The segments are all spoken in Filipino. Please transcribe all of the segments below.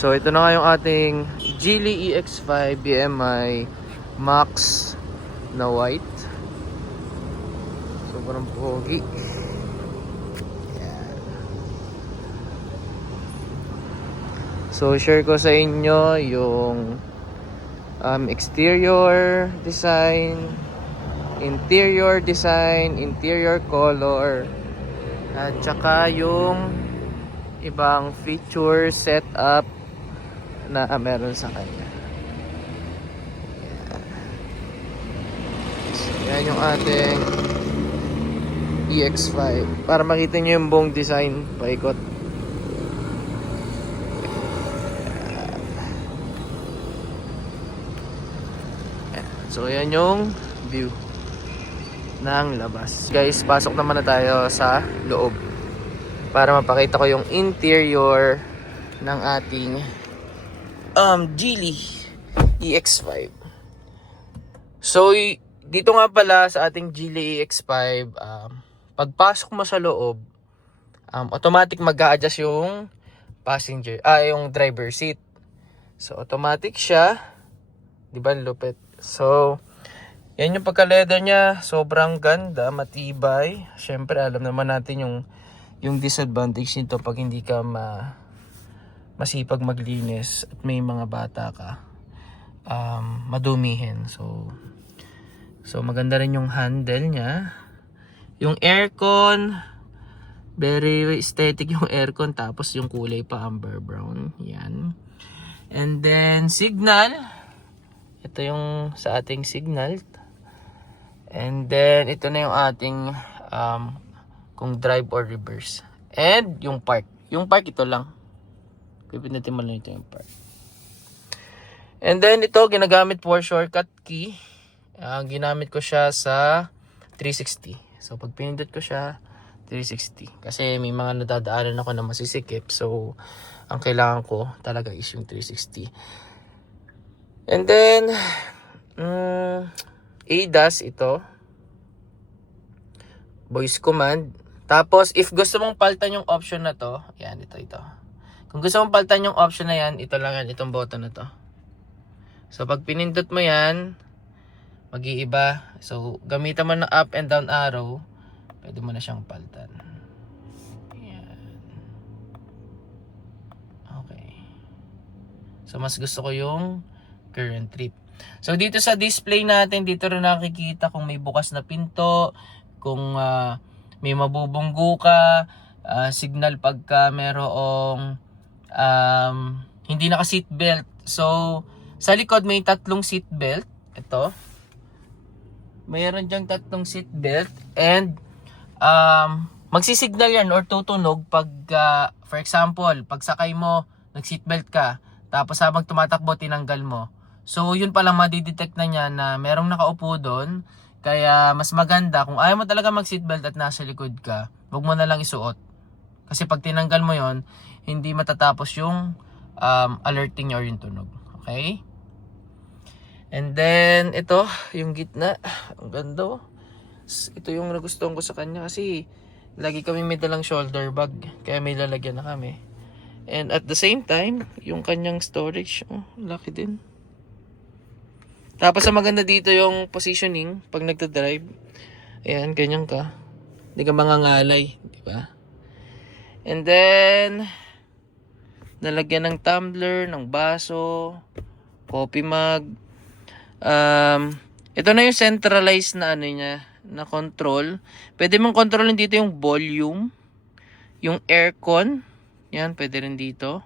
So ito na nga yung ating Geely EX5 BMI Max na white. Sobrang pogi. Yan. So share ko sa inyo yung exterior design, interior design, interior color, at saka yung ibang feature setup na meron sa kanya. So, yan yung ating EX5 para makita nyo yung buong design paikot. So yan yung view ng labas. Guys, pasok naman na tayo sa loob para mapakita ko yung interior ng ating Geely EX5. So dito nga pala sa ating Geely EX5, pagpasok mo sa loob, automatic mag-a-adjust yung yung driver seat. So automatic siya, 'di ba, lupit. So yan yung pagka-leather niya, sobrang ganda, matibay. Syempre alam naman natin yung disadvantage nito pag hindi ka masipag maglinis at may mga bata ka, madumihin. So maganda rin yung handle niya. Yung aircon, very aesthetic yung aircon, tapos yung kulay pa amber brown. Yan. And then signal, ito yung sa ating signal. And then ito na yung ating kung drive or reverse. And yung park. Yung park ito lang. Pipindutin mo lang ito yung park. And then ito ginagamit for shortcut key. Ginamit ko siya sa 360. So pag pinindot ko siya 360. Kasi may mga nadadaanan ako na masisikip. So ang kailangan ko talaga is yung 360. And then ADAS ito. Voice command. Tapos if gusto mong palitan yung option na to, yan, ito. Kung gusto mong palitan yung option na yan, ito lang yan, itong button na to. So pag pinindot mo yan, mag-iiba. So gamitan mo ng up and down arrow, pwede mo na siyang palitan. Yan. Okay. So mas gusto ko yung current trip. So dito sa display natin, dito rin nakikita kung may bukas na pinto, kung may mabubunggo ka, signal pagka merong hindi naka seatbelt. So sa likod may tatlong seatbelt. Ito. Mayroon diyang tatlong seatbelt and magsisignal yan or tutunog pag for example, pag sakay mo, nag-seatbelt ka, tapos habang tumatakbo tinanggal mo. So yun palang madidetect na niya na merong nakaupo doon. Kaya mas maganda kung ayaw mo talaga mag-seatbelt at nasa likod ka, huwag mo na lang isuot. Kasi pag tinanggal mo yon, hindi matatapos yung alerting or yung tunog. Okay? And then ito, yung gitna, ang ganda. Ito yung nagustuhan ko sa kanya kasi lagi kami may dalang shoulder bag, kaya may lalagyan na kami. And at the same time, yung kanyang storage, laki din. Tapos ang maganda dito yung positioning pag nagda-drive. Ayan, ganyan ka. Hindi ka mangangalay, di ba? And then nalagyan ng tumbler, ng baso, coffee mug. Ito na yung centralized na niya, na control. Pwede mong kontrolin dito yung volume, yung aircon. Yan, pwede rin dito.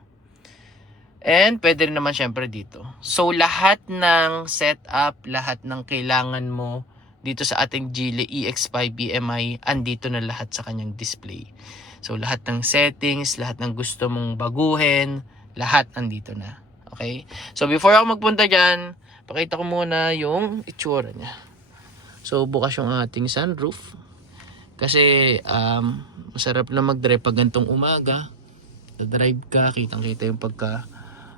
And pwede rin naman syempre dito. So lahat ng setup, lahat ng kailangan mo dito sa ating Geely EX5 BMI, andito na lahat sa kanyang display. So lahat ng settings, lahat ng gusto mong baguhin, lahat andito na. Okay? So before ako magpunta dyan, pakita ko muna yung itsura niya. So bukas yung ating sunroof. Kasi masarap na mag-drive pag gantong umaga. Drive ka, kitang-kita yung pagka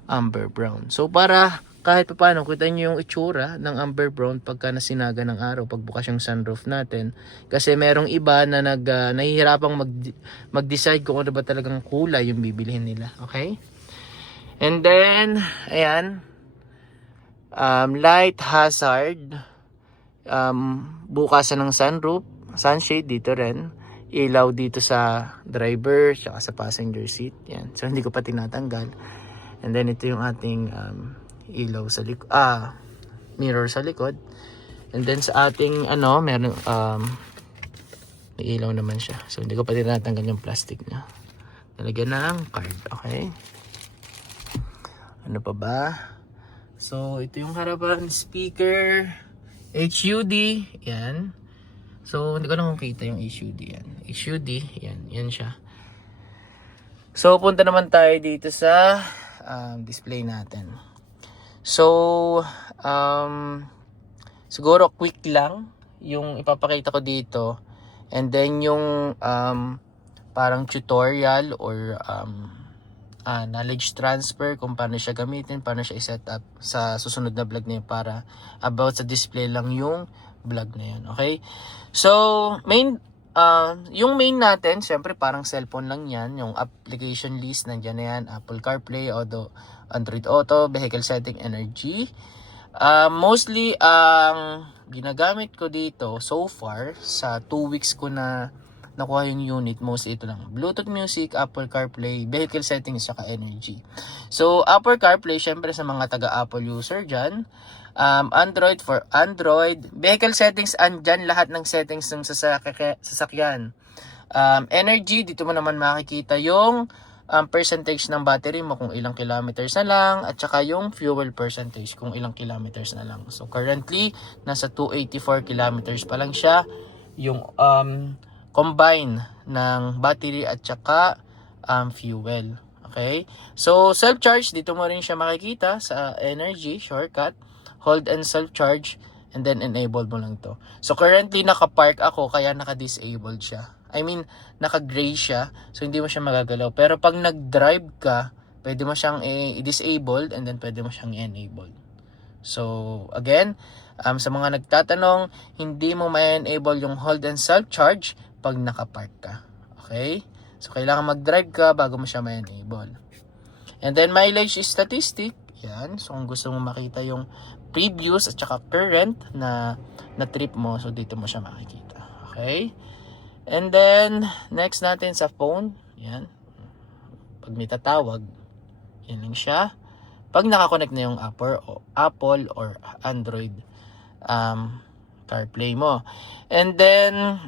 amber brown. So para kahit paano kita nyo yung itsura ng amber brown pagka nasinaga ng araw, pagbukas yung sunroof natin. Kasi merong iba na nahihirapang mag-decide kung ano ba talagang kulay yung bibilihin nila. Okay? And then, ayan, light hazard, bukasan ng sunroof, sunshade dito rin, ilaw dito sa driver, tsaka sa passenger seat, yan. So, hindi ko pa tinatanggal. And then, ito yung ating ilaw sa likod, mirror sa likod. And then, sa ating, meron, may ilaw naman siya. So, hindi ko pa tinatanggal yung plastic niya. Nalagyan ng card, okay? Ano pa ba? So, ito yung harapan, speaker, HUD, yan. So, hindi ko na makita yung HUD yan. HUD, yan siya. So, punta naman tayo dito sa display natin. So, siguro quick lang yung ipapakita ko dito. And then yung parang tutorial or knowledge transfer kung paano siya gamitin, paano siya i-set up sa susunod na vlog na yun para about sa display lang yung vlog na yun. Okay? So, yung main natin, syempre parang cellphone lang yan. Yung application list, nandiyan na yan. Apple CarPlay, Android Auto, vehicle setting, energy. Mostly, ang ginagamit ko dito so far, sa 2 weeks ko na nakuha yung unit, mostly ito lang. Bluetooth music, Apple CarPlay, vehicle settings, saka energy. So, Apple CarPlay, syempre sa mga taga-Apple user dyan. Android for Android. Vehicle settings, andyan lahat ng settings ng sasakyan. Energy, dito mo naman makikita yung percentage ng battery mo kung ilang kilometers na lang, at saka yung fuel percentage kung ilang kilometers na lang. So, currently, nasa 284 kilometers pa lang siya. Yung combine ng battery at saka fuel. Okay? So, self-charge, dito mo rin siya makikita sa energy, shortcut, hold and self-charge, and then enable mo lang to. So, currently, naka-park ako, kaya naka-disabled siya. I mean, naka-gray siya, so hindi mo siya magagalaw. Pero pag nag-drive ka, pwede mo siyang i-disabled, and then pwede mo siyang i-enable. So, again, sa mga nagtatanong, hindi mo ma-enable yung hold and self-charge pag nakapark ka. Okay? So, kailangan mag-drive ka bago mo siya ma-enable. And then, mileage statistic. Yan. So, kung gusto mo makita yung previous at saka current na trip mo, so dito mo siya makikita. Okay? And then, next natin sa phone. Yan. Pag may tatawag, yan lang siya. Pag nakakonect na yung Apple or Android CarPlay mo. And then,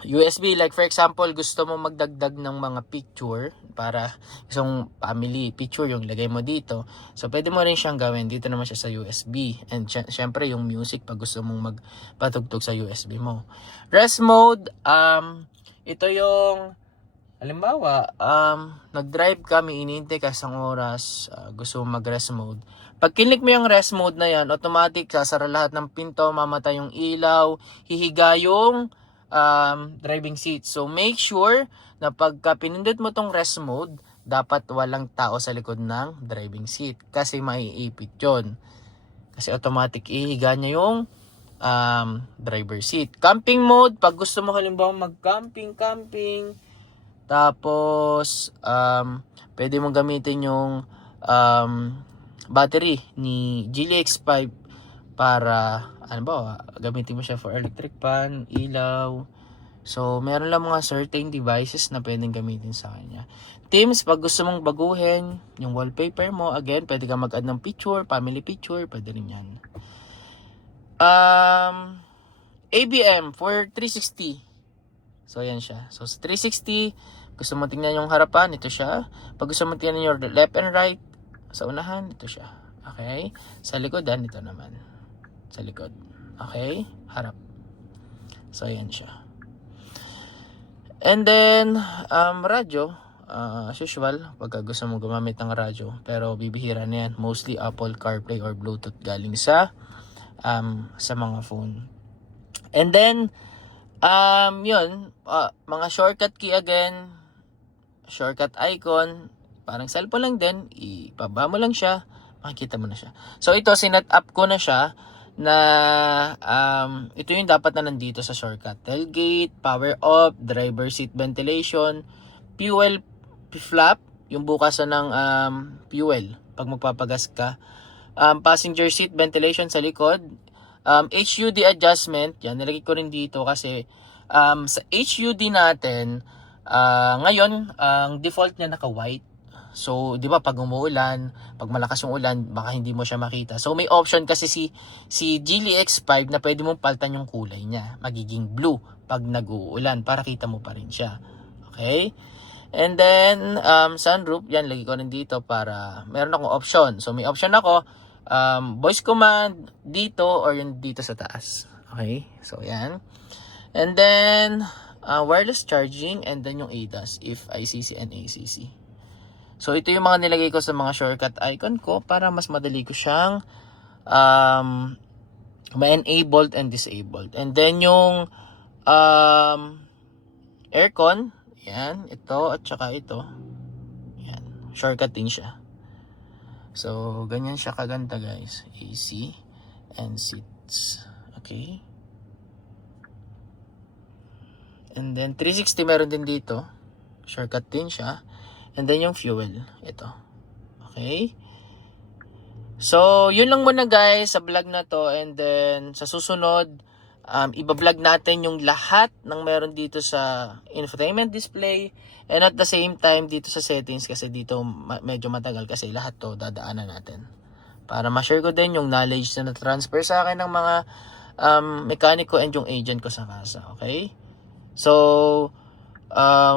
USB, like for example, gusto mo magdagdag ng mga picture para isang family picture yung lagay mo dito. So, pwede mo rin siyang gawin. Dito naman siya sa USB. And syempre, yung music pag gusto mong magpatugtog sa USB mo. Rest mode, ito yung, halimbawa, nag-drive ka, may inintay ka isang oras, gusto mong mag-rest mode. Pag click mo yung rest mode na yan, automatic, sasara lahat ng pinto, mamatay yung ilaw, hihiga yung driving seat. So, make sure na pagka pinindot mo tong rest mode, dapat walang tao sa likod ng driving seat. Kasi maiipit yun. Kasi automatic ihiga niya yung driver seat. Camping mode, pag gusto mo halimbawa mag-camping, tapos, pwede mong gamitin yung battery ni Geely X5 para, gamitin mo siya for electric fan, ilaw. So, meron lang mga certain devices na pwedeng gamitin sa kanya. Themes, pag gusto mong baguhin yung wallpaper mo, again, pwede ka mag-add ng picture, family picture, pwede rin yan. ABM for 360. So, yan siya. So, sa 360, gusto mo tingnan yung harapan, ito siya. Pag gusto mo tingnan yung left and right, sa unahan, ito siya. Okay? Sa likodan, ito naman. Sa likod. Okay? Harap. So, yan siya. And then, radyo. As usual, pag gusto mo gumamit ng radyo, pero bibihira na yan. Mostly Apple CarPlay or Bluetooth galing sa mga phone. And then, yun, mga shortcut key again, shortcut icon, parang cellphone lang din, ipaba mo lang siya, makikita mo na siya. So, ito, sinet up ko na siya, na ito yung dapat na nandito sa shortcut. Tailgate, power off, driver seat ventilation, fuel flap, yung bukasan ng fuel pag magpapagas ka. Passenger seat ventilation sa likod. HUD adjustment, yan, nilagay ko rin dito kasi sa HUD natin, ngayon, ang default niya naka-white. So, di ba, pag umuulan, pag malakas yung ulan, baka hindi mo siya makita. So, may option kasi si Geely X5 na pwede mong paltan yung kulay niya. Magiging blue pag nag-uulan para kita mo pa rin siya. Okay? And then, sunroof, yan, lagi ko rin dito para meron akong option. So, may option ako, voice command dito or yung dito sa taas. Okay? So, yan. And then, wireless charging and then yung ADAS, if ICC and ACC. So, ito yung mga nilagay ko sa mga shortcut icon ko para mas madali ko siyang ma-enabled and disabled. And then yung aircon, yan, ito at saka ito. Yan, shortcut din siya. So, ganyan siya kaganda guys. AC and seats. Okay. And then 360 meron din dito. Shortcut din siya. And then yung fuel. Ito. Okay. So, yun lang muna guys sa vlog na to. And then, sa susunod, iba-vlog natin yung lahat ng meron dito sa infotainment display. And at the same time, dito sa settings. Kasi dito medyo matagal kasi lahat to dadaanan natin. Para ma-share ko din yung knowledge na na-transfer sa akin ng mga mekaniko and yung agent ko sa casa. Okay? So,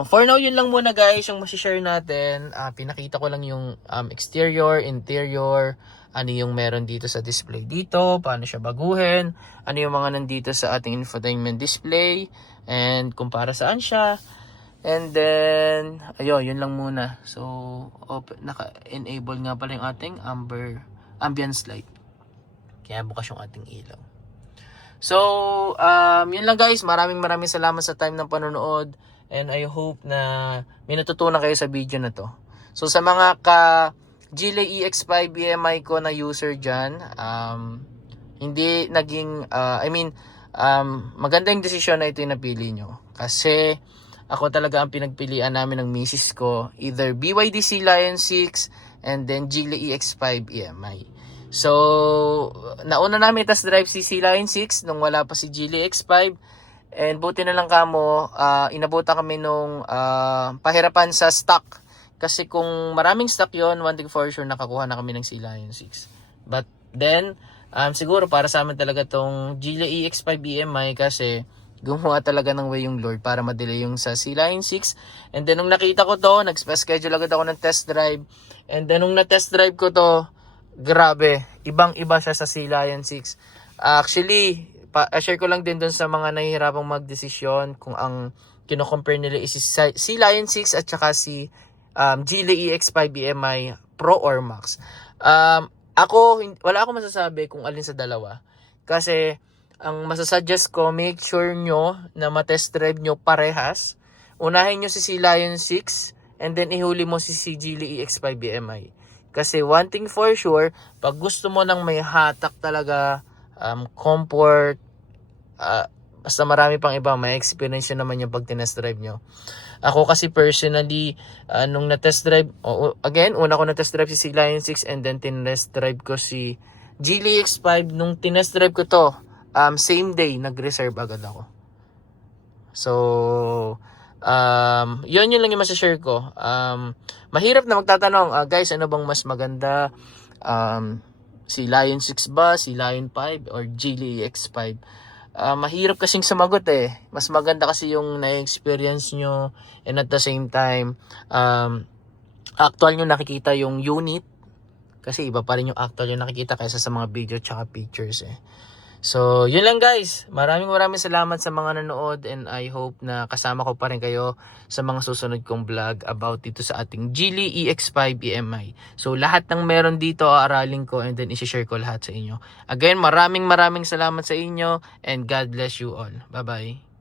for now, yun lang muna guys yung masishare natin. Pinakita ko lang yung exterior, interior, ano yung meron dito sa display dito, paano siya baguhin, ano yung mga nandito sa ating infotainment display, and kung para saan siya. And then, ayun, yun lang muna. So, naka-enable nga pala yung ating ambience light. Kaya bukas yung ating ilaw. So, yun lang guys. Maraming salamat sa time ng panonood. And I hope na may natutunan kayo sa video na to. So, sa mga Geely EX5 EMI ko na user dyan, hindi naging, maganda yung desisyon na ito yung napili nyo. Kasi, ako talaga ang pinagpilian namin ng misis ko. Either BYD Sea Lion 6 and then Geely EX5 EMI. So, nauna namin test drive si Sea Lion 6 nung wala pa si Geely X5. And buti na lang kamo, inabutan kami nung pahirapan sa stock. Kasi kung maraming stock yon, one thing for sure, nakakuha na kami ng Sea Lion 6. But then, siguro para sa amin talaga tong Geely EX5 EMI kasi gumawa talaga ng way yung Lord para madelay yung sa Sea Lion 6. And then nung nakita ko to, nag-schedule agad ako ng test drive. And then nung na-test drive ko to, grabe, ibang-iba siya sa Sea Lion 6. Actually, share ko lang din dun sa mga nahihirapang magdesisyon kung ang kino-compare nila is si Sea Lion 6 at saka si Geely EX5 EMI Pro or Max. Wala ako masasabi kung alin sa dalawa. Kasi, ang masasuggest ko, make sure nyo na matest drive nyo parehas. Unahin nyo si Sea Lion 6 and then ihuli mo si Geely EX5 EMI. Kasi one thing for sure, pag gusto mo ng may hatak talaga, comfort, basta marami pang iba, may experience nyo naman yung pag tinest drive nyo. Ako kasi personally, nung na-test drive, again, una ko na-test drive si Sea Lion 6 and then tinest drive ko si Geely X5. Nung tinest drive ko to, same day, nag-reserve agad ako. So, yun lang yung masashare ko. Mahirap na magtatanong, guys, ano bang mas maganda? Si Lion 6 ba? Si Lion 5? Or Geely X5? Mahirap kasing sumagot eh. Mas maganda kasi yung na-experience nyo and at the same time, actual nyo nakikita yung unit. Kasi iba pa rin yung actual nyo nakikita kaysa sa mga video tsaka pictures eh. So, yun lang guys. Maraming salamat sa mga nanood and I hope na kasama ko pa rin kayo sa mga susunod kong vlog about dito sa ating Geely EX5 EMI. So, lahat ng meron dito aaralin ko and then isi-share ko lahat sa inyo. Again, maraming salamat sa inyo and God bless you all. Bye-bye.